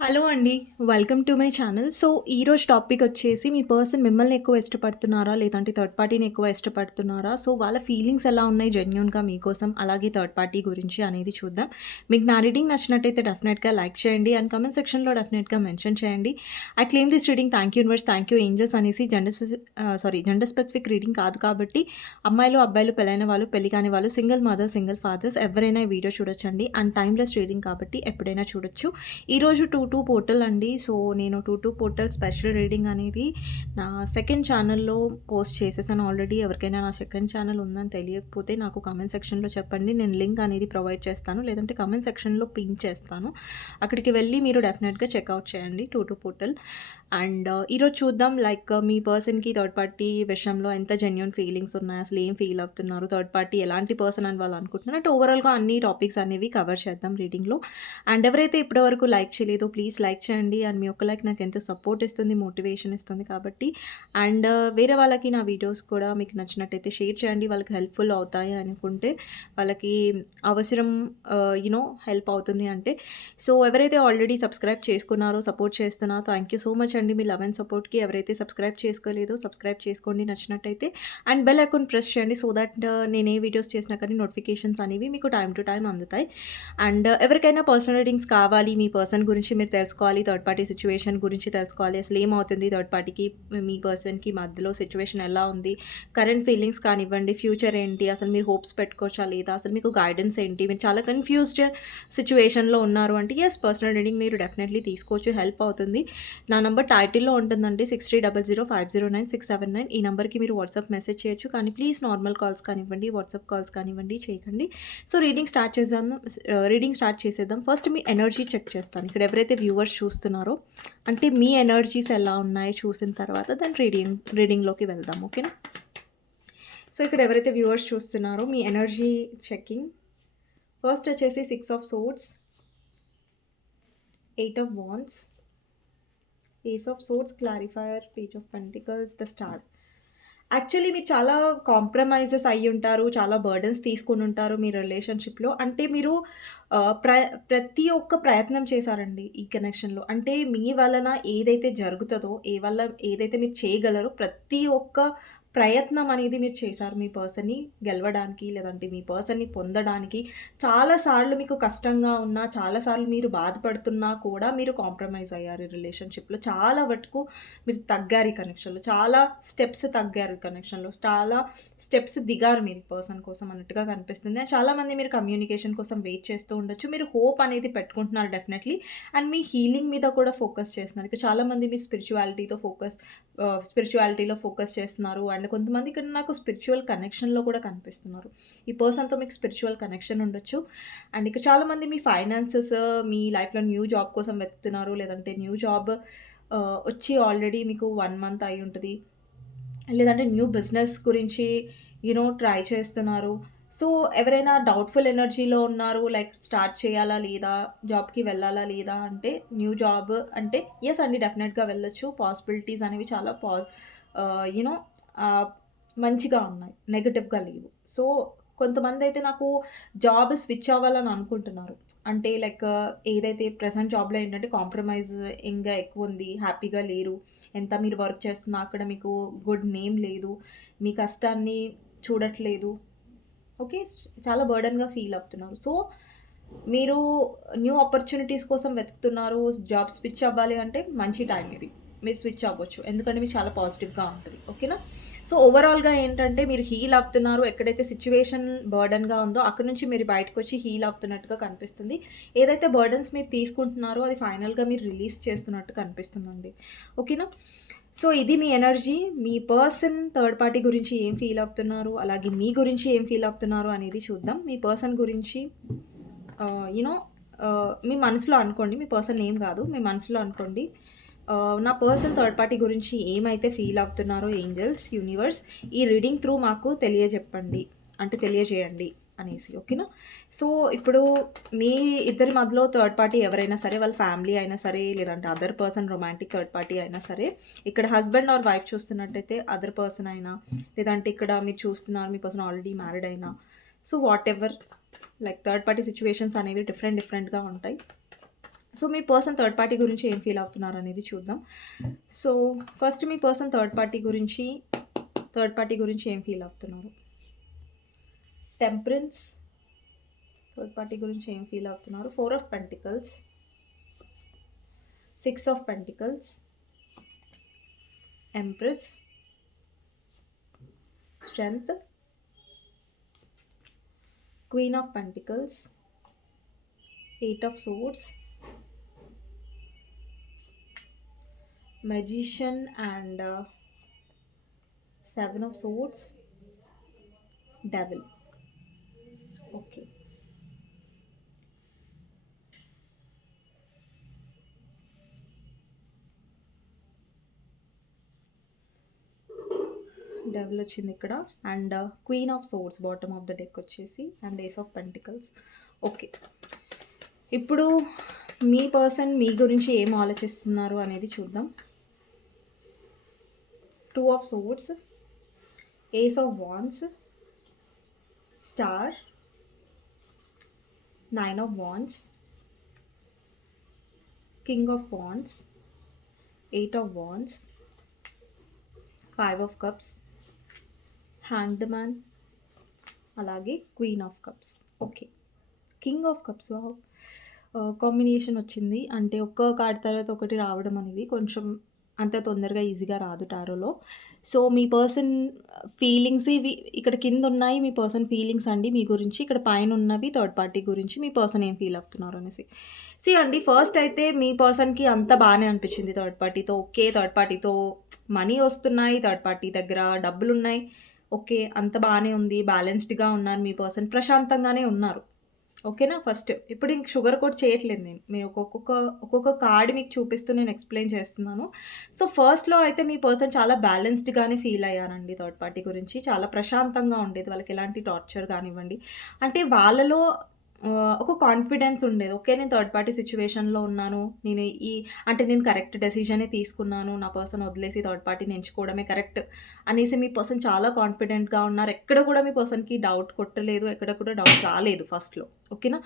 Hello అండి. Welcome to my channel. So, ఈరోజు topic వచ్చేసి మీ పర్సన్ మిమ్మల్ని ఎక్కువ ఇష్టపడుతున్నారా? లేదంటే థర్డ్ పార్టీని ఎక్కువ ఇష్టపడుతున్నారా? సో, వాళ్ళ ఫీలింగ్స్ ఎలా ఉన్నాయి జెన్యున్గా మీకోసం, అలాగే థర్డ్ పార్టీ గురించి అనేది చూద్దాం. మీకు నా రీడింగ్ నచ్చినట్టయితే డెఫినెట్‌గా లైక్ చేయండి అండ్ కమెంట్ సెక్షన్‌లో డెఫినెట్‌గా మెన్షన్ చేయండి. I claim this reading thank you universe, thank you angels అనేసి gender sorry gender specific reading కాదు కాబట్టి అమ్మాయిలు, అబ్బాయిలు, పెళ్ళైన వాళ్ళు, పెళ్ళి కాని వాళ్ళు, సింగిల్ మదర్, సింగిల్ ఫాదర్స్ ఎవరైనా వీడియో చూడొచ్చండి. అండ్ టైమ్‌లెస్ రీడింగ్ కాబట్టి ఎప్పుడైనా చూడొచ్చు. ఈరోజు టూ టూ పోర్టల్ అండి. సో, నేను 2, 2 పోర్టల్ స్పెషల్ రీడింగ్ అనేది నా సెకండ్ ఛానల్‌లో పోస్ట్ చేసేసాను ఆల్రెడీ. ఎవరికైనా నా సెకండ్ ఛానల్ ఉందని తెలియకపోతే నాకు కామెంట్ సెక్షన్‌లో చెప్పండి. నేను లింక్ అనేది ప్రొవైడ్ చేస్తాను. లేదంటే కామెంట్ సెక్షన్‌లో పింక్ చేస్తాను. అక్కడికి వెళ్ళి మీరు డెఫినెట్‌గా చెక్అవుట్ చేయండి 2, 2 పోర్టల్. అండ్ ఈరోజు చూద్దాం లైక్ మీ పర్సన్‌కి థర్డ్ పార్టీ విషయంలో ఎంత జెన్యున్ ఫీలింగ్స్ ఉన్నాయి? అసలు ఏం ఫీల్ అవుతున్నారు? థర్డ్ పార్టీ ఎలాంటి పర్సన్ అని వాళ్ళు అనుకుంటున్నారు? అంటే ఓవరాల్‌గా అన్ని టాపిక్స్ అనేవి కవర్ చేద్దాం రీడింగ్‌లో. అండ్ ఎవరైతే ఇప్పటివరకు లైక్ చేయలేదో ప్లీజ్ లైక్ చేయండి. అండ్ మీ ఒక్క లైక్ నాకు ఎంతో సపోర్ట్ ఇస్తుంది, మోటివేషన్ ఇస్తుంది కాబట్టి. అండ్ వేరే వాళ్ళకి నా వీడియోస్ కూడా మీకు నచ్చినట్టయితే షేర్ చేయండి. వాళ్ళకి హెల్ప్‌ఫుల్ అవుతాయి అనుకుంటే వాళ్ళకి అవసరం యునో హెల్ప్ అవుతుంది అంటే. సో, ఎవరైతే ఆల్రెడీ సబ్స్క్రైబ్ చేసుకున్నారో, సపోర్ట్ చేస్తున్నారో థ్యాంక్ యూ సో మచ్ అండి మీ లవ్ అండ్ సపోర్ట్‌కి. ఎవరైతే సబ్స్క్రైబ్ చేసుకోలేదో సబ్స్క్రైబ్ చేసుకోండి నచ్చినట్టయితే. అండ్ బెల్ అకౌంట్ ప్రెస్ చేయండి సో దట్ నేను ఏ వీడియోస్ చేసినా కానీ నోటిఫికేషన్స్ అనేవి మీకు టైం టు టైం అందుతాయి. అండ్ ఎవరికైనా పర్సనల్ రీడింగ్స్ కావాలి, మీ పర్సన్ గురించి మీరు తెలుసుకోవాలి, థర్డ్ పార్టీ సిచ్యువేషన్ గురించి తెలుసుకోవాలి. అసలు ఏమవుతుంది థర్డ్ పార్టీకి, మీ పర్సన్‌కి మధ్యలో సిచ్యువేషన్ ఎలా ఉంది? కరెంట్ ఫీలింగ్స్ కానివ్వండి, ఫ్యూచర్ ఏంటి? అసలు మీరు హోప్స్ పెట్టుకోవచ్చా లేదా? అసలు మీకు గైడెన్స్ ఏంటి? మీరు చాలా కన్‌ఫ్యూజ్డ్ సిచ్యువేషన్లో ఉన్నారు అంటే ఎస్ పర్సనల్ రీడింగ్ మీరు డెఫినెట్‌లీ తీసుకోవచ్చు. హెల్ప్ అవుతుంది. నా నంబర్ టైటిల్‌లో ఉంటుందండి 6300509679 ఈ నెంబర్కి మీరు వాట్సాప్ మెసేజ్ చేయొచ్చు. కానీ ప్లీజ్ నార్మల్ కాల్స్ కానివ్వండి, వాట్సాప్ కాల్స్ కానివ్వండి చేయకండి. సో, రీడింగ్ స్టార్ట్ చేద్దాం రీడింగ్ స్టార్ట్ చేసేద్దాం. ఫస్ట్ మీ ఎనర్జీ చెక్ చేస్తాను. ఇక్కడ ఎవరైతే వ్యూవర్స్ చూస్తున్నారో అంటే మీ ఎనర్జీస్ ఎలా ఉన్నాయి చూసిన తర్వాత దాని రీడింగ్ రీడింగ్‌లోకి వెళ్దాం. ఓకేనా? సో, ఇక్కడ ఎవరైతే వ్యూవర్స్ చూస్తున్నారో మీ ఎనర్జీ చెకింగ్. ఫస్ట్ వచ్చేసి six of swords. Eight of wands ace of swords clarifier page of pentacles, the star. Actually మీరు చాలా కాంప్రమైజెస్ అయ్యుంటారు. చాలా బర్డెన్స్ తీసుకొనుంటారు మీ రిలేషన్‌షిప్‌లో. అంటే మీరు ప్ర ప్రతి ఒక్క ప్రయత్నం చేశారండి ఈ కనెక్షన్‌లో. అంటే మీ వలన ఏదైతే జరుగుతుందో ఏ వల్ల ఏదైతే మీరు చేయగలరో ప్రతి ఒక్క ప్రయత్నం అనేది మీరు చేశారు మీ పర్సన్‌ని గెలవడానికి, లేదంటే మీ పర్సన్‌ని పొందడానికి. చాలా సార్లు మీకు కష్టంగా ఉన్నా, చాలా సార్లు మీరు బాధపడుతున్నా కూడా మీరు కాంప్రమైజ్ అయ్యారు ఈ రిలేషన్‌షిప్‌లో. చాలా వరకు మీరు తగ్గారు ఈ కనెక్షన్‌లో. చాలా స్టెప్స్ తగ్గారు ఈ కనెక్షన్‌లో. చాలా స్టెప్స్ దిగారు మీరు పర్సన్ కోసం అన్నట్టుగా కనిపిస్తుంది. అండ్ చాలామంది మీరు కమ్యూనికేషన్ కోసం వెయిట్ చేస్తూ ఉండొచ్చు. మీరు హోప్ అనేది పెట్టుకుంటున్నారు డెఫినెట్‌లీ. అండ్ మీ హీలింగ్ మీద కూడా ఫోకస్ చేస్తున్నారు. ఇక్కడ చాలామంది మీ స్పిరిచువాలిటీతో ఫోకస్ స్పిరిచువాలిటీలో ఫోకస్ చేస్తున్నారు. అండ్ కొంతమంది ఇక్కడ నాకు స్పిరిచువల్ కనెక్షన్‌లో కూడా కనిపిస్తున్నారు. ఈ పర్సన్‌తో మీకు స్పిరిచువల్ కనెక్షన్ ఉండొచ్చు. అండ్ ఇక్కడ చాలామంది మీ ఫైనాన్సెస్, మీ లైఫ్‌లో న్యూ జాబ్ కోసం వెతుకుతున్నారు. లేదంటే న్యూ జాబ్ వచ్చి ఆల్రెడీ మీకు వన్ మంత్ అయి ఉంటుంది లేదంటే న్యూ బిజినెస్ గురించి యూ నో ట్రై చేస్తున్నారు. సో, ఎవరైనా డౌట్‌ఫుల్ ఎనర్జీలో ఉన్నారు. లైక్ స్టార్ట్ చేయాలా లేదా? జాబ్‌కి వెళ్ళాలా లేదా? అంటే న్యూ జాబ్ అంటే ఎస్ అండి డెఫినెట్‌గా వెళ్ళొచ్చు. పాసిబిలిటీస్ అనేవి చాలా పా యూనో మంచిగా ఉన్నాయి. నెగటివ్గా లేవు. సో, కొంతమంది అయితే నాకు జాబ్ స్విచ్ అవ్వాలని అనుకుంటున్నారు. అంటే లైక్ ఏదైతే ప్రజెంట్ జాబ్‌లో ఏంటంటే కాంప్రమైజ్ ఇంకా ఎక్కువ ఉంది హ్యాపీగా లేరు. ఎంత మీరు వర్క్ చేస్తున్నా అక్కడ మీకు గుడ్ నేమ్ లేదు. మీ కష్టాన్ని చూడట్లేదు. ఓకే. చాలా బర్డెన్‌గా ఫీల్ అవుతున్నారు. సో, మీరు న్యూ ఆపర్చునిటీస్ కోసం వెతుకుతున్నారు. జాబ్ స్విచ్ అవ్వాలి అంటే మంచి టైం ఇది. మీరు స్విచ్ అవ్వచ్చు. ఎందుకంటే మీకు చాలా పాజిటివ్‌గా ఉంటుంది ఓకేనా? సో, ఓవరాల్‌గా ఏంటంటే మీరు హీల్ అవుతున్నారు. ఎక్కడైతే సిచ్యువేషన్ బర్డెన్‌గా ఉందో అక్కడి నుంచి మీరు బయటకొచ్చి హీల్ అవుతున్నట్టుగా కనిపిస్తుంది. ఏదైతే బర్డన్స్ మీరు తీసుకుంటున్నారో అది ఫైనల్‌గా మీరు రిలీజ్ చేస్తున్నట్టు కనిపిస్తుందండి. ఓకేనా? సో, ఇది మీ ఎనర్జీ. మీ పర్సన్ థర్డ్ పార్టీ గురించి ఏం ఫీల్ అవుతున్నారు? అలాగే మీ గురించి ఏం ఫీల్ అవుతున్నారు అనేది చూద్దాం. మీ పర్సన్ గురించి uh, యూనో uh, మీ మనసులో అనుకోండి. మీ పర్సన్ ఏం కాదు. మీ మనసులో అనుకోండి. నా పర్సన్ థర్డ్ పార్టీ గురించి ఏమైతే ఫీల్ అవుతున్నారో ఏంజెల్స్, యూనివర్స్ ఈ రీడింగ్ త్రూ మాకు తెలియజెప్పండి. అంటే తెలియజేయండి అనేసి. ఓకేనా? సో, ఇప్పుడు మీ ఇద్దరి మధ్యలో థర్డ్ పార్టీ ఎవరైనా సరే వాళ్ళ ఫ్యామిలీ అయినా సరే, లేదంటే other person romantic third party అయినా సరే, ఇక్కడ హస్బెండ్ ఆర్ వైఫ్ చూస్తున్నట్టయితే అదర్ పర్సన్ అయినా, లేదంటే ఇక్కడ మీరు చూస్తున్నారు మీ పర్సన్ ఆల్రెడీ మ్యారీడ్ అయినా. So, whatever like third party situations అనేవి డిఫరెంట్ డిఫరెంట్‌గా ఉంటాయి. సో మీ పర్సన్ థర్డ్ పార్టీ గురించి ఏం ఫీల్ అవుతున్నారు అనేది చూద్దాం. సో ఫస్ట్ మీ పర్సన్ థర్డ్ పార్టీ గురించి థర్డ్ పార్టీ గురించి ఏం ఫీల్ అవుతున్నారు? టెంపరెన్స్ థర్డ్ పార్టీ గురించి ఏం ఫీల్ అవుతున్నారు? Four of pentacles six of pentacles empress strength queen of pentacles eight of swords magician and uh, seven of swords devil. Okay. Devil వచ్చింది ఇక్కడ. And queen of swords bottom of the deck వచ్చేసి and ace of pentacles okay ఇప్పుడు మీ person మీ గురించి ఏం ఆలోచిస్తున్నారు అనేది చూద్దాం. Two of swords ace of wands star nine of wands king of wands eight of wands five of cups hanged man అలాగే queen of cups okay king of cups combination వచ్చింది. అంటే ఒక్క కార్డ్ తర్వాత ఒకటి రావడం అనేది కొంచెం అంత తొందరగా ఈజీగా రాదు టారోలో. సో మీ పర్సన్ ఫీలింగ్స్ ఇవి ఇక్కడ కింద ఉన్నాయి మీ పర్సన్ ఫీలింగ్స్ అండి మీ గురించి ఇక్కడ పైన ఉన్నవి థర్డ్ పార్టీ గురించి మీ పర్సన్ ఏం ఫీల్ అవుతున్నారు అనేసి. సి అండి ఫస్ట్ అయితే మీ పర్సన్కి అంత బాగానే అనిపించింది థర్డ్ పార్టీతో ఓకే థర్డ్ పార్టీతో మనీ వస్తున్నాయి థర్డ్ పార్టీ దగ్గర డబ్బులు ఉన్నాయి ఓకే అంత బాగానే ఉంది బ్యాలెన్స్డ్గా ఉన్నారు మీ పర్సన్ ప్రశాంతంగానే ఉన్నారు. ఓకేనా? ఫస్ట్ ఇప్పుడు ఇంక షుగర్ కోట్ చేయట్లేదు నేను. మీరు ఒక్కొక్క ఒక్కొక్క కార్డ్ మీకు చూపిస్తూ నేను ఎక్స్ప్లెయిన్ చేస్తున్నాను. సో ఫస్ట్లో అయితే మీ పర్సన్ చాలా బ్యాలెన్స్డ్గానే ఫీల్ అయ్యానండి థర్డ్ పార్టీ గురించి. చాలా ప్రశాంతంగా ఉండేది. వాళ్ళకి ఎలాంటి టార్చర్ కానివ్వండి. అంటే వాళ్ళలో ఒక కాన్ఫిడెన్స్ ఉండేది. ఓకే నేను థర్డ్ పార్టీ సిచ్యువేషన్లో ఉన్నాను. నేను ఈ అంటే నేను కరెక్ట్ డెసిషనే తీసుకున్నాను. నా పర్సన్ వదిలేసి థర్డ్ పార్టీని ఎంచుకోవడమే కరెక్ట్ అనేసి మీ పర్సన్ చాలా కాన్ఫిడెంట్గా ఉన్నారు. ఎక్కడ కూడా మీ పర్సన్కి డౌట్ కొట్టలేదు. ఎక్కడ కూడా డౌట్ రాలేదు ఫస్ట్లో ఓకేనా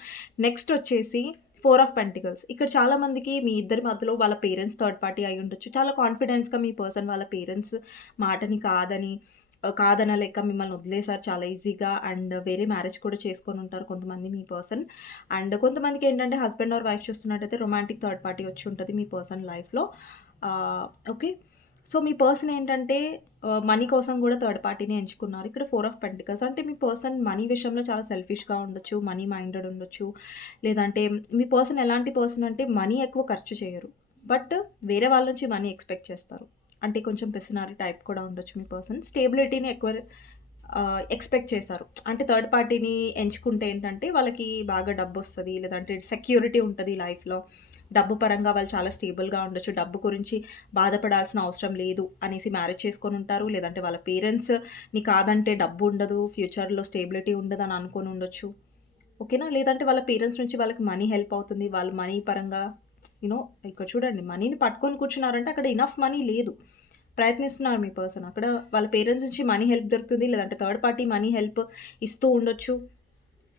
నెక్స్ట్ వచ్చేసి ఫోర్ ఆఫ్ పెంటికల్స్ ఇక్కడ చాలా మందికి మీ ఇద్దరి మధ్యలో వాళ్ళ పేరెంట్స్ థర్డ్ పార్టీ అయి ఉండొచ్చు. చాలా కాన్ఫిడెన్స్గా మీ పర్సన్ వాళ్ళ పేరెంట్స్ మాటని కాదని కాదనలేక మిమ్మల్ని వదిలేసారు చాలా ఈజీగా. అండ్ వేరే మ్యారేజ్ కూడా చేసుకొని ఉంటారు కొంతమంది మీ పర్సన్. అండ్ కొంతమందికి ఏంటంటే హస్బెండ్ ఆర్ వైఫ్ చూస్తున్నట్టయితే రొమాంటిక్ థర్డ్ పార్టీ వచ్చి ఉంటుంది మీ పర్సన్ లైఫ్లో. ఓకే. సో మీ పర్సన్ ఏంటంటే మనీ కోసం కూడా థర్డ్ పార్టీని ఎంచుకున్నారు. ఇక్కడ ఫోర్ ఆఫ్ పెంటికల్స్. అంటే మీ పర్సన్ మనీ విషయంలో చాలా సెల్ఫిష్గా ఉండొచ్చు మనీ మైండెడ్ ఉండొచ్చు. లేదంటే మీ పర్సన్ ఎలాంటి పర్సన్ అంటే మనీ ఎక్కువ ఖర్చు చేయరు. బట్ వేరే వాళ్ళ నుంచి మనీ ఎక్స్పెక్ట్ చేస్తారు. అంటే కొంచెం పెసినారి టైప్ కూడా ఉండొచ్చు మీ పర్సన్. స్టేబిలిటీని ఎక్కువ ఎక్స్పెక్ట్ చేశారు. అంటే థర్డ్ పార్టీని ఎంచుకుంటే ఏంటంటే వాళ్ళకి బాగా డబ్బు వస్తుంది లేదంటే సెక్యూరిటీ ఉంటుంది లైఫ్లో. డబ్బు పరంగా వాళ్ళు చాలా స్టేబుల్గా ఉండొచ్చు. డబ్బు గురించి బాధపడాల్సిన అవసరం లేదు అనేసి మ్యారేజ్ చేసుకొని ఉంటారు. లేదంటే వాళ్ళ పేరెంట్స్ నీ కాదంటే డబ్బు ఉండదు ఫ్యూచర్లో స్టేబిలిటీ ఉండదు అని అనుకొని ఉండొచ్చు. ఓకేనా? లేదంటే వాళ్ళ పేరెంట్స్ నుంచి వాళ్ళకి మనీ హెల్ప్ అవుతుంది. వాళ్ళ మనీ పరంగా యూనో ఇక్కడ చూడండి మనీని పట్టుకొని కూర్చున్నారంటే అక్కడ ఇనఫ్ మనీ లేదు. ప్రయత్నిస్తున్నారు మీ పర్సన్ అక్కడ వాళ్ళ పేరెంట్స్ నుంచి మనీ హెల్ప్ దొరుకుతుంది లేదంటే థర్డ్ పార్టీ మనీ హెల్ప్ ఇస్తూ ఉండొచ్చు.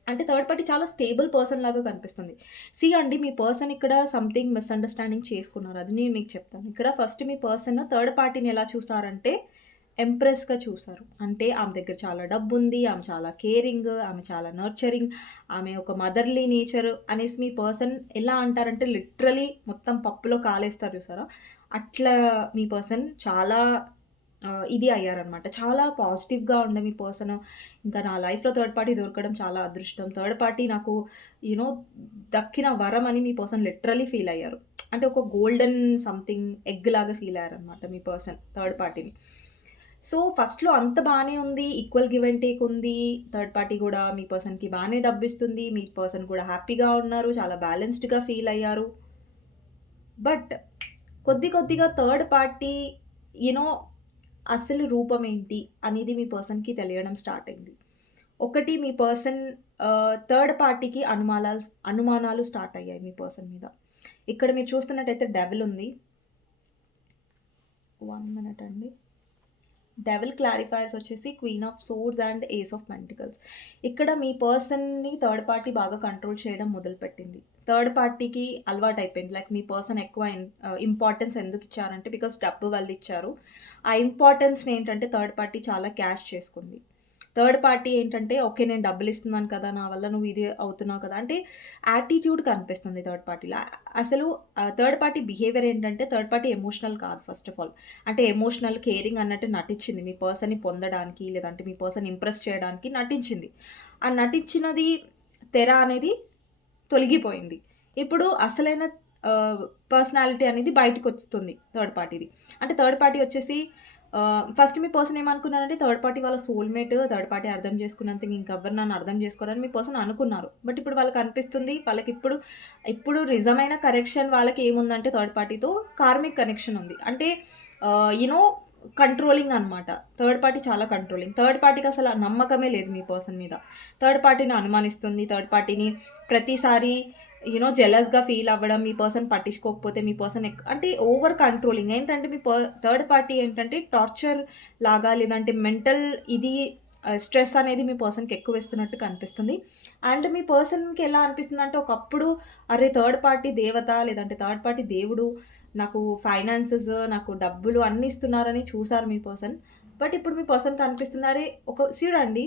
అంటే థర్డ్ పార్టీ చాలా స్టేబుల్ పర్సన్ లాగా కనిపిస్తుంది. సి అండి మీ పర్సన్ ఇక్కడ సంథింగ్ మిస్అండర్స్టాండింగ్ చేసుకున్నారు. అది నేను మీకు చెప్తాను. ఇక్కడ ఫస్ట్ మీ పర్సన్ థర్డ్ పార్టీని ఎలా చూసారంటే ఎంప్రెస్గా చూసారు అంటే ఆమె దగ్గర చాలా డబ్బు ఉంది ఆమె చాలా కేరింగ్ ఆమె చాలా నర్చరింగ్ ఆమె ఒక మదర్లీ నేచర్ అనేసి మీ పర్సన్ ఎలా అంటారంటే లిటరలీ మొత్తం పప్పులో కాలేస్తారు చూసారా? అట్లా మీ పర్సన్ చాలా ఇది అయ్యారనమాట చాలా పాజిటివ్గా ఉండే మీ పర్సన్. ఇంకా నా లైఫ్లో థర్డ్ పార్టీ దొరకడం చాలా అదృష్టం. థర్డ్ పార్టీ నాకు యూనో దక్కిన వరం అని మీ పర్సన్ లిటరలీ ఫీల్ అయ్యారు. అంటే ఒక గోల్డెన్ సంథింగ్ ఎగ్ లాగా ఫీల్ అయ్యారనమాట మీ పర్సన్ థర్డ్ పార్టీని. సో ఫస్ట్లో అంత బాగానే ఉంది ఈక్వల్ గివ్ అండ్ టేక్ ఉంది. థర్డ్ పార్టీ కూడా మీ పర్సన్కి బాగానే డబ్బు ఇస్తుంది మీ పర్సన్ కూడా హ్యాపీగా ఉన్నారు చాలా బ్యాలెన్స్డ్గా ఫీల్ అయ్యారు. బట్ కొద్ది కొద్దిగా థర్డ్ పార్టీ యూనో అసలు రూపం ఏంటి అనేది మీ పర్సన్కి తెలియడం స్టార్ట్ అయింది. ఒకటి మీ పర్సన్ థర్డ్ పార్టీకి అనుమానాలు అనుమానాలు స్టార్ట్ అయ్యాయి మీ పర్సన్ మీద. ఇక్కడ మీరు చూస్తున్నట్టయితే డెవల్ ఉంది. వన్ మినిట్ అండి. డెవల్ క్లారిఫైర్స్ వచ్చేసి queen of swords and ace of pentacles ఇక్కడ మీ పర్సన్ని థర్డ్ పార్టీ బాగా కంట్రోల్ చేయడం మొదలుపెట్టింది. థర్డ్ పార్టీకి అలవాటు అయిపోయింది లైక్ మీ పర్సన్ ఎక్కువ ఇంపార్టెన్స్ uh, ఎందుకు ఇచ్చారంటే బికాస్ డబ్బు వాళ్ళు ఇచ్చారు. ఆ ఇంపార్టెన్స్ని ఏంటంటే థర్డ్ పార్టీ చాలా క్యాష్ చేసుకుంది. థర్డ్ పార్టీ ఏంటంటే ఓకే నేను డబ్బులు ఇస్తున్నాను కదా నా వల్ల నువ్వు ఇది అవుతున్నావు కదా అంటే యాటిట్యూడ్ కనిపిస్తుంది థర్డ్ పార్టీలో. అసలు థర్డ్ పార్టీ బిహేవియర్ ఏంటంటే థర్డ్ పార్టీ ఎమోషనల్ కాదు ఫస్ట్ ఆఫ్ ఆల్ అంటే ఎమోషనల్ కేరింగ్ అన్నట్టు నటించింది. మీ పర్సన్ని పొందడానికి లేదంటే మీ పర్సన్ ఇంప్రెస్ చేయడానికి నటించింది. ఆ నటించినది తెర అనేది తొలగిపోయింది. ఇప్పుడు అసలైన పర్సనాలిటీ అనేది బయటకు వస్తుంది థర్డ్ పార్టీది. అంటే థర్డ్ పార్టీ వచ్చేసి ఫస్ట్ మీ పర్సన్ ఏమనుకున్నారంటే థర్డ్ పార్టీ వాళ్ళ సోల్మేట్ థర్డ్ పార్టీ అర్థం చేసుకున్నంత ఇంకెవ్వరు నన్ను అర్థం చేసుకోరని మీ పర్సన్ అనుకున్నారు. బట్ ఇప్పుడు వాళ్ళకి అనిపిస్తుంది వాళ్ళకి ఇప్పుడు ఇప్పుడు నిజమైన కనెక్షన్ వాళ్ళకి ఏముందంటే థర్డ్ పార్టీతో కార్మిక్ కనెక్షన్ ఉంది. అంటే యూనో కంట్రోలింగ్ అనమాట థర్డ్ పార్టీ చాలా కంట్రోలింగ్ థర్డ్ పార్టీకి అసలు నమ్మకమే లేదు మీ పర్సన్ మీద. థర్డ్ పార్టీని అనుమానిస్తుంది థర్డ్ పార్టీని ప్రతిసారి యూనో జెలస్గా ఫీల్ అవ్వడం మీ పర్సన్ పట్టించుకోకపోతే మీ పర్సన్ అంటే ఓవర్ కంట్రోలింగ్ ఏంటంటే మీ థర్డ్ పార్టీ ఏంటంటే టార్చర్ లాగా లేదంటే మెంటల్ ఇది స్ట్రెస్ అనేది మీ పర్సన్కి ఎక్కువ ఇస్తున్నట్టు కనిపిస్తుంది. అండ్ మీ పర్సన్కి ఎలా అనిపిస్తుంది అంటే ఒకప్పుడు అరే థర్డ్ పార్టీ దేవత లేదంటే థర్డ్ పార్టీ దేవుడు నాకు ఫైనాన్సెస్ నాకు డబ్బులు అన్నీ ఇస్తున్నారని చూసారు మీ పర్సన్ బట్ ఇప్పుడు మీ పర్సన్కి అనిపిస్తుంది అరే ఒక సీడండి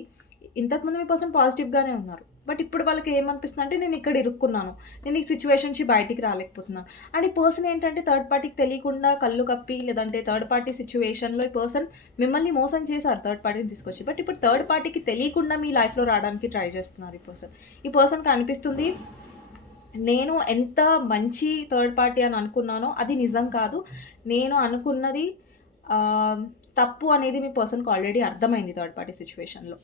ఇంతకుముందు మీ పర్సన్ పాజిటివ్గానే ఉన్నారు. బట్ ఇప్పుడు వాళ్ళకి ఏమనిపిస్తుంది అంటే నేను ఇక్కడ ఇరుక్కున్నాను. నేను ఈ సిచ్యువేషన్ బయటికి రాలేకపోతున్నాను అండ్ ఈ పర్సన్ ఏంటంటే థర్డ్ పార్టీకి తెలియకుండా కళ్ళు కప్పి లేదంటే థర్డ్ పార్టీ సిచ్యువేషన్లో ఈ పర్సన్ మిమ్మల్ని మోసం చేశారు థర్డ్ పార్టీని తీసుకొచ్చి. బట్ ఇప్పుడు థర్డ్ పార్టీకి తెలియకుండా మీ లైఫ్లో రావడానికి ట్రై చేస్తున్నారు ఈ పర్సన్ ఈ పర్సన్కి అనిపిస్తుంది నేను ఎంత మంచి థర్డ్ పార్టీ అని అనుకున్నానో అది నిజం కాదు. నేను అనుకున్నది తప్పు అనేది మీ పర్సన్కి ఆల్రెడీ అర్థమైంది థర్డ్ పార్టీ సిచ్యువేషన్లో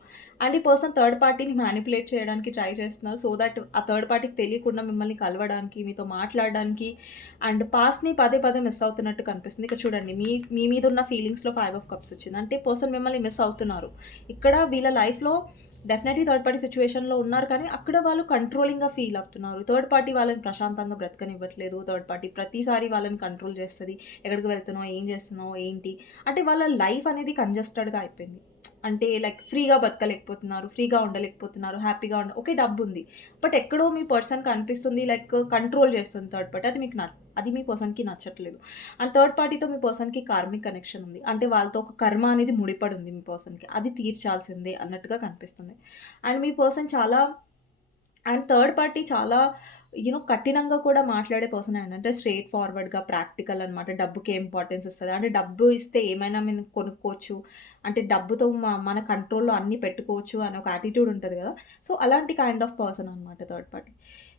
అండ్ ఈ పర్సన్ థర్డ్ పార్టీని మ్యానిపులేట్ చేయడానికి ట్రై చేస్తున్నారు. సో దట్ ఆ థర్డ్ పార్టీకి తెలియకుండా మిమ్మల్ని కలవడానికి మీతో మాట్లాడడానికి అండ్ పాస్ట్ని పదే పదే మిస్ అవుతున్నట్టు కనిపిస్తుంది. ఇక్కడ చూడండి మీ మీ మీద ఉన్న ఫీలింగ్స్లో ఫైవ్ ఆఫ్ కప్స్ వచ్చింది. అంటే పర్సన్ మిమ్మల్ని మిస్ అవుతున్నారు. ఇక్కడ వీళ్ళ లైఫ్లో డెఫినెట్లీ థర్డ్ పార్టీ సిచ్యువేషన్లో ఉన్నారు కానీ అక్కడ వాళ్ళు కంట్రోలింగ్గా ఫీల్ అవుతున్నారు. థర్డ్ పార్టీ వాళ్ళని ప్రశాంతంగా బ్రతకనివ్వట్లేదు. థర్డ్ పార్టీ ప్రతిసారి వాళ్ళని కంట్రోల్ చేస్తుంది. ఎక్కడికి వెళ్తున్నావు? ఏం చేస్తున్నావు? ఏంటి? అంటే వాళ్ళ లైఫ్ అనేది కంజెస్టెడ్గా అయిపోయింది. అంటే లైక్ ఫ్రీగా బతకలేకపోతున్నారు ఫ్రీగా ఉండలేకపోతున్నారు హ్యాపీగా ఉండ ఒకే డబ్బు ఉంది బట్ ఎక్కడో మీ పర్సన్కి అనిపిస్తుంది లైక్ కంట్రోల్ చేస్తుంది థర్డ్ పార్టీ అది మీకు నచ్చ అది మీ పర్సన్కి నచ్చట్లేదు. అండ్ థర్డ్ పార్టీతో మీ పర్సన్కి కార్మిక్ కనెక్షన్ ఉంది. అంటే వాళ్ళతో ఒక కర్మ అనేది ముడిపడి ఉంది మీ పర్సన్కి అది తీర్చాల్సిందే అన్నట్టుగా కనిపిస్తుంది. అండ్ మీ పర్సన్ చాలా అండ్ థర్డ్ పార్టీ చాలా యూనో కఠినంగా కూడా మాట్లాడే పర్సన్ అంటే స్ట్రేట్ ఫార్వర్డ్గా ప్రాక్టికల్ అనమాట డబ్బుకి ఇంపార్టెన్స్ ఇస్తుంది? అంటే డబ్బు ఇస్తే ఏమైనా మేము కొనుక్కోవచ్చు. అంటే డబ్బుతో మన కంట్రోల్లో అన్నీ పెట్టుకోవచ్చు అనే ఒక యాటిట్యూడ్ ఉంటుంది కదా. సో అలాంటి కైండ్ ఆఫ్ పర్సన్ అనమాట థర్డ్ పార్టీ.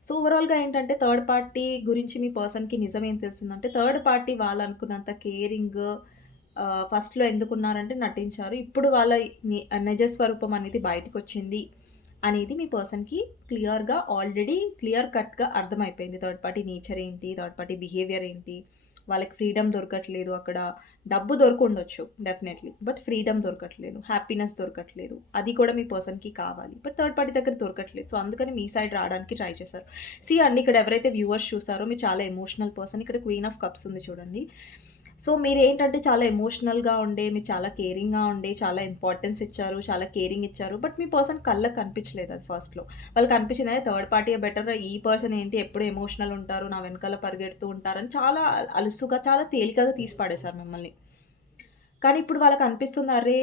సో ఓవరాల్గా ఏంటంటే థర్డ్ పార్టీ గురించి మీ పర్సన్కి నిజం ఏం తెలిసిందంటే థర్డ్ పార్టీ వాళ్ళు అనుకున్నంత కేరింగ్ ఫస్ట్లో ఎందుకున్నారంటే నటించారు. ఇప్పుడు వాళ్ళ నిజ స్వరూపం అనేది బయటకు వచ్చింది అనేది మీ పర్సన్కి క్లియర్గా ఆల్రెడీ క్లియర్ కట్గా అర్థమైపోయింది. థర్డ్ పార్టీ నేచర్ ఏంటి? థర్డ్ పార్టీ బిహేవియర్ ఏంటి? వాళ్ళకి ఫ్రీడమ్ దొరకట్లేదు అక్కడ. డబ్బు దొరకుండొచ్చు డెఫినెట్లీ. బట్ ఫ్రీడమ్ దొరకట్లేదు హ్యాపీనెస్ దొరకట్లేదు. అది కూడా మీ పర్సన్కి కావాలి. బట్ థర్డ్ పార్టీ దగ్గర దొరకట్లేదు. సో అందుకని మీ సైడ్ రావడానికి ట్రై చేశారు. సి అండి ఇక్కడ ఎవరైతే వ్యూవర్స్ చూసారో మీరు చాలా ఎమోషనల్ పర్సన్. ఇక్కడ క్వీన్ ఆఫ్ కప్స్ ఉంది చూడండి. సో మీరు ఏంటంటే చాలా ఎమోషనల్గా ఉండే మీరు చాలా కేరింగ్గా ఉండే చాలా ఇంపార్టెన్స్ ఇచ్చారు చాలా కేరింగ్ ఇచ్చారు బట్ మీ పర్సన్ కళ్ళకి కనిపించలేదు అది ఫస్ట్లో వాళ్ళకి అనిపించింది థర్డ్ పార్టీ బెటర్ ఈ పర్సన్ ఏంటి? ఎప్పుడు ఎమోషనల్ ఉంటారు? నా వెనకాల పరిగెడుతూ ఉంటారని చాలా అలుసుగా చాలా తేలికగా తీసి పడేశారు మిమ్మల్ని. కానీ ఇప్పుడు వాళ్ళకి అనిపిస్తుంది అరే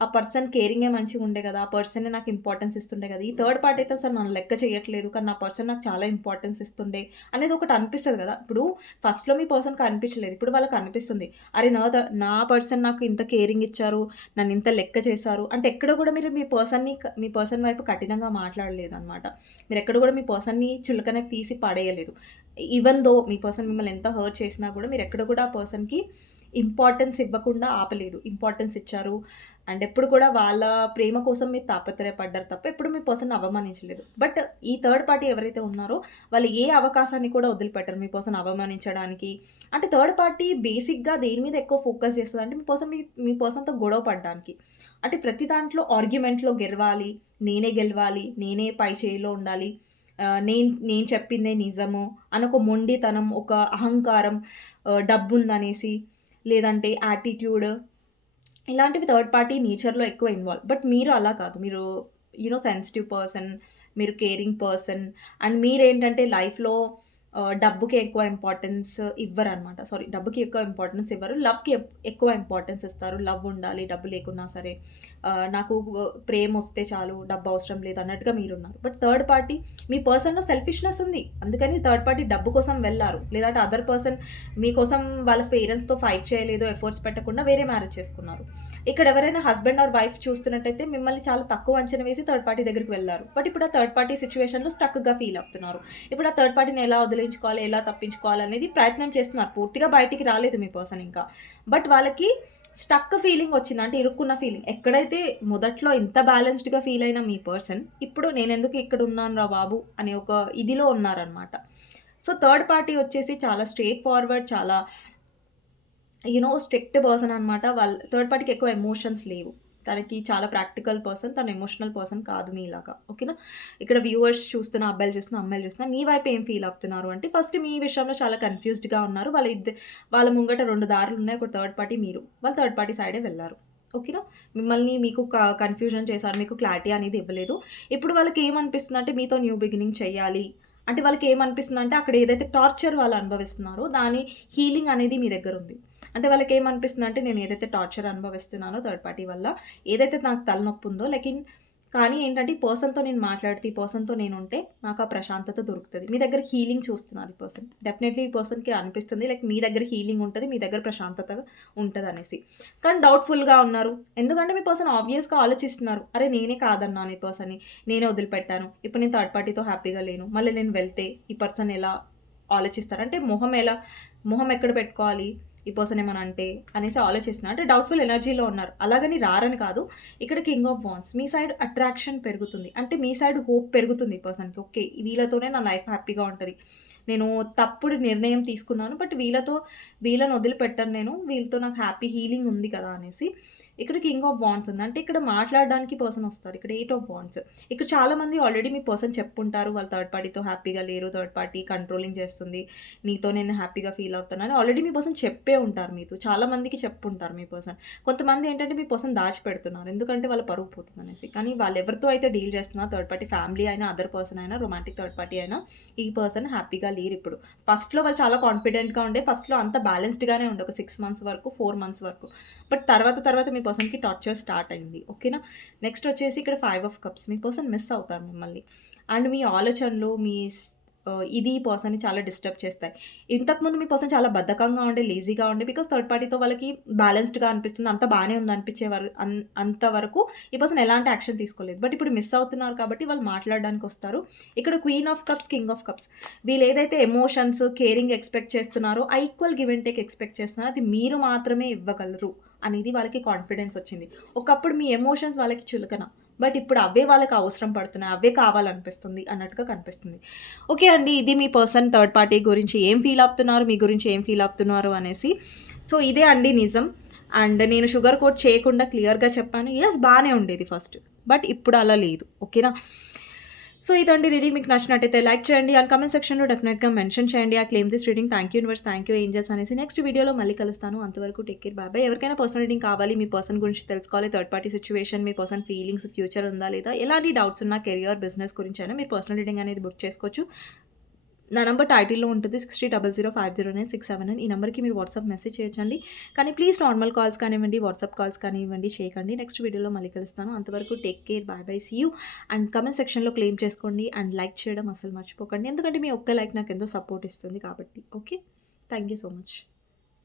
ఆ పర్సన్ కేరింగే మంచిగా ఉండే కదా ఆ పర్సన్ నాకు ఇంపార్టెన్స్ ఇస్తుండే కదా. ఈ థర్డ్ పార్టీ అయితే అసలు నన్ను లెక్క చేయట్లేదు కానీ నా పర్సన్ నాకు చాలా ఇంపార్టెన్స్ ఇస్తుండే అనేది ఒకటి అనిపిస్తుంది కదా. ఇప్పుడు ఫస్ట్లో మీ పర్సన్కి అనిపించలేదు ఇప్పుడు వాళ్ళకి అనిపిస్తుంది అరే నా నా పర్సన్ నాకు ఇంత కేరింగ్ ఇచ్చారు నన్ను ఇంత లెక్క చేశారు. అంటే ఎక్కడ కూడా మీరు మీ పర్సన్ని మీ పర్సన్ వైపు కఠినంగా మాట్లాడలేదు అనమాట మీరు ఎక్కడ కూడా మీ పర్సన్ని చులకనకి తీసి పడేయలేదు. ఈవెన్ దో మీ పర్సన్ మిమ్మల్ని ఎంత హర్ట్ చేసినా కూడా మీరు ఎక్కడ కూడా ఆ పర్సన్కి ఇంపార్టెన్స్ ఇవ్వకుండా ఆపలేదు. ఇంపార్టెన్స్ ఇచ్చారు. అండ్ ఎప్పుడు కూడా వాళ్ళ ప్రేమ కోసం మీరు తాపత్రయపడ్డారు తప్ప ఎప్పుడు మీ పర్సన్ అవమానించలేదు. బట్ ఈ థర్డ్ పార్టీ ఎవరైతే ఉన్నారో వాళ్ళు ఏ అవకాశాన్ని కూడా వదిలిపెట్టరు. మీ పర్సన్ అవమానించడానికి. అంటే థర్డ్ పార్టీ బేసిక్గా దేని మీద ఎక్కువ ఫోకస్ చేస్తుంది అంటే మీ పర్సన్ మీ మీ పర్సన్తో గొడవ పడడానికి. అంటే ప్రతి దాంట్లో ఆర్గ్యుమెంట్లో గెలవాలి. నేనే గెలవాలి. నేనే పై చేయిలో ఉండాలి. నేను నేను చెప్పిందే నిజము అని ఒక మొండితనం ఒక అహంకారం డబ్బు ఉందనేసి లేదంటే యాటిట్యూడ్ ఇలాంటివి థర్డ్ పార్టీ నేచర్‌లో ఎక్కువ ఇన్వాల్వ్. బట్ మీరు అలా కాదు. మీరు యునో సెన్సిటివ్ పర్సన్, మీరు కేరింగ్ పర్సన్ అండ్ మీరేంటంటే లైఫ్‌లో డబ్బుకి ఎక్కువ ఇంపార్టెన్స్ ఇవ్వరనమాట. సారీ డబ్బుకి ఎక్కువ ఇంపార్టెన్స్ ఇవ్వరు. లవ్‌కి ఎక్కువ ఇంపార్టెన్స్ ఇస్తారు. లవ్ ఉండాలి, డబ్బు లేకున్నా సరే. నాకు ప్రేమ వస్తే చాలు, డబ్బు అవసరం లేదు అన్నట్టుగా మీరున్నారు. బట్ థర్డ్ పార్టీ మీ పర్సన్‌లో సెల్ఫిష్‌నెస్ ఉంది. అందుకని థర్డ్ పార్టీ డబ్బు కోసం వెళ్ళారు లేదంటే అదర్ పర్సన్ మీకోసం వాళ్ళ పేరెంట్స్‌తో ఫైట్ చేయలేదు, ఎఫర్ట్స్ పెట్టకుండా వేరే మ్యారేజ్ చేసుకున్నారు. ఇక్కడ ఎవరైనా హస్బెండ్ ఆర్ వైఫ్ చూస్తున్నట్టయితే మిమ్మల్ని చాలా తక్కువ అంచనా వేసి థర్డ్ పార్టీ దగ్గరికి వెళ్ళారు బట్ ఇప్పుడు ఆ థర్డ్ పార్టీ సిచ్యువేషన్లో స్టక్‌గా ఫీల్ అవుతున్నారు. ఇప్పుడు ఆ థర్డ్ పార్టీని ఎలా వదిలించుకోవాలి, ఎలా తప్పించుకోవాలి అనేది ప్రయత్నం చేస్తున్నారు. పూర్తిగా బయటికి రాలేదు మీ పర్సన్ ఇంకా. బట్ వాళ్ళకి స్టక్ ఫీలింగ్ వచ్చింది. అంటే ఇరుక్కున్న ఫీలింగ్. ఎక్కడైతే మొదట్లో ఇంత బ్యాలెన్స్డ్‌గా ఫీల్ అయిన మీ పర్సన్ ఇప్పుడు నేను ఎందుకు ఇక్కడ ఉన్నానురా బాబు అనే ఒక ఇదిలో ఉన్నారనమాట. సో థర్డ్ పార్టీ వచ్చేసి చాలా స్ట్రేట్ ఫార్వర్డ్ చాలా యునో స్ట్రిక్ట్ పర్సన్ అనమాట. వాళ్ళ థర్డ్ పార్టీకి ఎక్కువ ఎమోషన్స్ లేవు. తనకి చాలా ప్రాక్టికల్ పర్సన్. తను ఎమోషనల్ పర్సన్ కాదు మీలాగా. ఓకేనా? ఇక్కడ వ్యూవర్స్ చూస్తున్న, అబ్బాయిలు చూస్తున్న, అమ్మాయిలు చూస్తున్న మీ వైపు ఏం ఫీల్ అవుతున్నారు అంటే ఫస్ట్ మీ విషయంలో చాలా కన్‌ఫ్యూజ్డ్‌గా ఉన్నారు. వాళ్ళ ఇద్దరు వాళ్ళ ముంగట రెండు దారులు ఉన్నాయి ఒక థర్డ్ పార్టీ మీరు. వాళ్ళు థర్డ్ పార్టీ సైడే వెళ్ళారు ఓకేనా? మిమ్మల్ని మీకు క కన్‌ఫ్యూజన్ చేశారు. మీకు క్లారిటీ అనేది ఇవ్వలేదు. ఇప్పుడు వాళ్ళకి ఏమనిపిస్తుంది అంటే మీతో న్యూ బిగినింగ్ చేయాలి. అంటే వాళ్ళకి ఏమనిపిస్తుందంటే అక్కడ ఏదైతే టార్చర్ వాళ్ళు అనుభవిస్తున్నారో దాని హీలింగ్ అనేది మీ దగ్గర ఉంది. అంటే వాళ్ళకి ఏమనిపిస్తుంది అంటే నేను ఏదైతే టార్చర్ అనుభవిస్తున్నానో థర్డ్ పార్టీ వల్ల, ఏదైతే నాకు తలనొప్పి ఉందో లెకిన్ కానీ ఏంటంటే ఈ పర్సన్‌తో నేను మాట్లాడితే, ఈ పర్సన్‌తో నేను ఉంటే నాకు ఆ ప్రశాంతత దొరుకుతుంది మీ దగ్గర హీలింగ్ చూస్తున్నారు ఈ పర్సన్. డెఫినెట్లీ ఈ పర్సన్‌కి అనిపిస్తుంది లైక్ మీ దగ్గర హీలింగ్ ఉంటుంది మీ దగ్గర ప్రశాంతత అనేసి కానీ డౌట్‌ఫుల్‌గా ఉన్నారు. ఎందుకంటే మీ పర్సన్ ఆబ్వియస్‌గా ఆలోచిస్తున్నారు. అరే నేనే కాదన్నాను ఈ పర్సన్‌ని. నేనే వదిలిపెట్టాను. ఇప్పుడు నేను థర్డ్ పార్టీతో హ్యాపీగా లేను. మళ్ళీ నేను వెళ్తే ఈ పర్సన్ ఎలా ఆలోచిస్తారు? అంటే మొహం ఎలా మొహం ఎక్కడ పెట్టుకోవాలి? ఈ పర్సన్ ఏమన్నా అంటే అనేసి ఆలోచిస్తున్నా అంటే డౌట్‌ఫుల్ ఎనర్జీలో ఉన్నారు. అలాగని రారని కాదు. ఇక్కడ కింగ్ ఆఫ్ వాన్స్ మీ సైడ్ అట్రాక్షన్ పెరుగుతుంది. అంటే మీ సైడ్ హోప్ పెరుగుతుంది ఈ పర్సన్‌కి. ఓకే. వీళ్ళతోనే నా లైఫ్ హ్యాపీగా ఉంటుంది నేను తప్పుడు నిర్ణయం తీసుకున్నాను. బట్ వీళ్ళతో వీళ్ళని వదిలిపెట్టను నేను. వీళ్ళతో నాకు హ్యాపీ హీలింగ్ ఉంది కదా! అనేసి ఇక్కడ కింగ్ ఆఫ్ బాండ్స్ ఉంది. అంటే ఇక్కడ మాట్లాడడానికి పర్సన్ వస్తారు. ఇక్కడ ఎయిట్ ఆఫ్ బాండ్స్ ఇక్కడ చాలామంది ఆల్రెడీ మీ పర్సన్ చెప్పుంటారు. వాళ్ళు థర్డ్ పార్టీతో హ్యాపీగా లేరు. థర్డ్ పార్టీ కంట్రోలింగ్ చేస్తుంది. నీతో నేను హ్యాపీగా ఫీల్ అవుతాను అని ఆల్రెడీ మీ పర్సన్ చెప్పే ఉంటారు మీతో. చాలామందికి చెప్పుంటారు మీ పర్సన్. కొంతమంది ఏంటంటే మీ పర్సన్ దాచిపెడుతున్నారు. ఎందుకంటే వాళ్ళ పరుగు పోతుంది అనేసి కానీ వాళ్ళు ఎవరితో అయితే డీల్ చేస్తున్నారో థర్డ్ పార్టీ ఫ్యామిలీ అయినా, అదర్ పర్సన్ అయినా, రొమాంటిక్ థర్డ్ పార్టీ అయినా ఈ పర్సన్ హ్యాపీగా లేరు ఇప్పుడు ఫస్ట్‌లో వాళ్ళు చాలా కాన్ఫిడెంట్‌గా ఉండే ఫస్ట్‌లో అంత బ్యాలెన్స్డ్‌గానే ఉండే ఒక సిక్స్ మంత్స్ వరకు, ఫోర్ మంత్స్ వరకు. బట్ తర్వాత తర్వాత మీ పర్సన్‌కి టార్చర్ స్టార్ట్ అయింది. ఓకేనా? నెక్స్ట్ వచ్చేసి ఇక్కడ ఫైవ్ ఆఫ్ కప్స్. మీ పర్సన్ మిస్ అవుతారు మిమ్మల్ని. అండ్ మీ ఆలోచనలు మీ ఇది ఈ పర్సన్‌ని చాలా డిస్టర్బ్ చేస్తాయి. ఇంతకుముందు మీ పర్సన్ చాలా బద్ధకంగా ఉండే, లేజీగా ఉండే బికాస్ థర్డ్ పార్టీతో వాళ్ళకి బ్యాలెన్స్డ్‌గా అనిపిస్తుంది. అంత బాగానే ఉంది అనిపించే వరకు అంతవరకు ఈ పర్సన్ ఎలాంటి యాక్షన్ తీసుకోలేదు. బట్ ఇప్పుడు మిస్ అవుతున్నారు కాబట్టి వాళ్ళు మాట్లాడడానికి వస్తారు. ఇక్కడ queen of cups, king of cups. వీళ్ళు ఏదైతే ఎమోషన్స్, కేరింగ్ ఎక్స్‌పెక్ట్ చేస్తున్నారో ఆ equal give and take expect చేస్తున్నారో అది మీరు మాత్రమే ఇవ్వగలరు అనేది వాళ్ళకి కాన్ఫిడెన్స్ వచ్చింది. ఒకప్పుడు మీ ఎమోషన్స్ వాళ్ళకి చులకన. బట్ ఇప్పుడు అవే వాళ్ళకి అవసరం పడుతున్నాయి. అవే కావాలనిపిస్తుంది అన్నట్టుగా కనిపిస్తుంది. ఓకే అండి. ఇది మీ పర్సన్ థర్డ్ పార్టీ గురించి ఏం ఫీల్ అవుతున్నారు? మీ గురించి ఏం ఫీల్ అవుతున్నారు అనేసి. సో ఇదే అండి నిజం. అండ్ నేను షుగర్ కోట్ చేయకుండా క్లియర్‌గా చెప్పాను. ఎస్ బాగానే ఉండేది ఫస్ట్. బట్ ఇప్పుడు అలా లేదు. ఓకేనా? సో ఇదండి రీడింగ్ మీకు నచ్చినట్టయితే లైక్ చేయండి. అండ్ కమెంట్ సెక్షన్‌లో డెఫినెట్‌గా మెన్షన్ చేయండి. I claim this reading. Thank you universe, thank you angels అనేసి నెక్స్ట్ వీడియోలో మళ్ళీ కలుస్తాను. అంతవరకు టేక్ కేర్. బాయ్ ఎవరికైనా పర్సనల్ రీడింగ్ కావాలి, మీ పర్సన్ గురించి తెలుసుకోవాలి, థర్డ్ పార్టీ సిచ్యువేషన్ మీ పర్సన్ ఫీలింగ్స్, ఫ్యూచర్ ఉందా లేదా, ఎలాంటి డౌట్స్ ఉన్నా కెరియర్, బిజినెస్ గురించైనా మీరు పర్సనల్ రీడింగ్ అనేది బుక్ చేసుకోవచ్చు. నా నెంబర్ టైటిల్‌లో ఉంటుంది. 6000509679 ఈ నెంబర్కి మీరు వాట్సాప్ మెసేజ్ చేయొచ్చండి. కానీ ప్లీజ్ నార్మల్ కాల్స్ కానివ్వండి, వాట్సాప్ కాల్స్ కానివ్వండి చేయకండి. నెక్స్ట్ వీడియోలో మళ్ళీ కలుస్తాను. అంతవరకు take care. Bye bye see you. And comment సెక్షన్‌లో క్లెయిమ్ చేసుకోండి. అండ్ లైక్ చేయడం అసలు మర్చిపోకండి. ఎందుకంటే మీ ఒక్క లైక్ నాకు ఎంతో సపోర్ట్ ఇస్తుంది కాబట్టి. Okay. Thank you so much.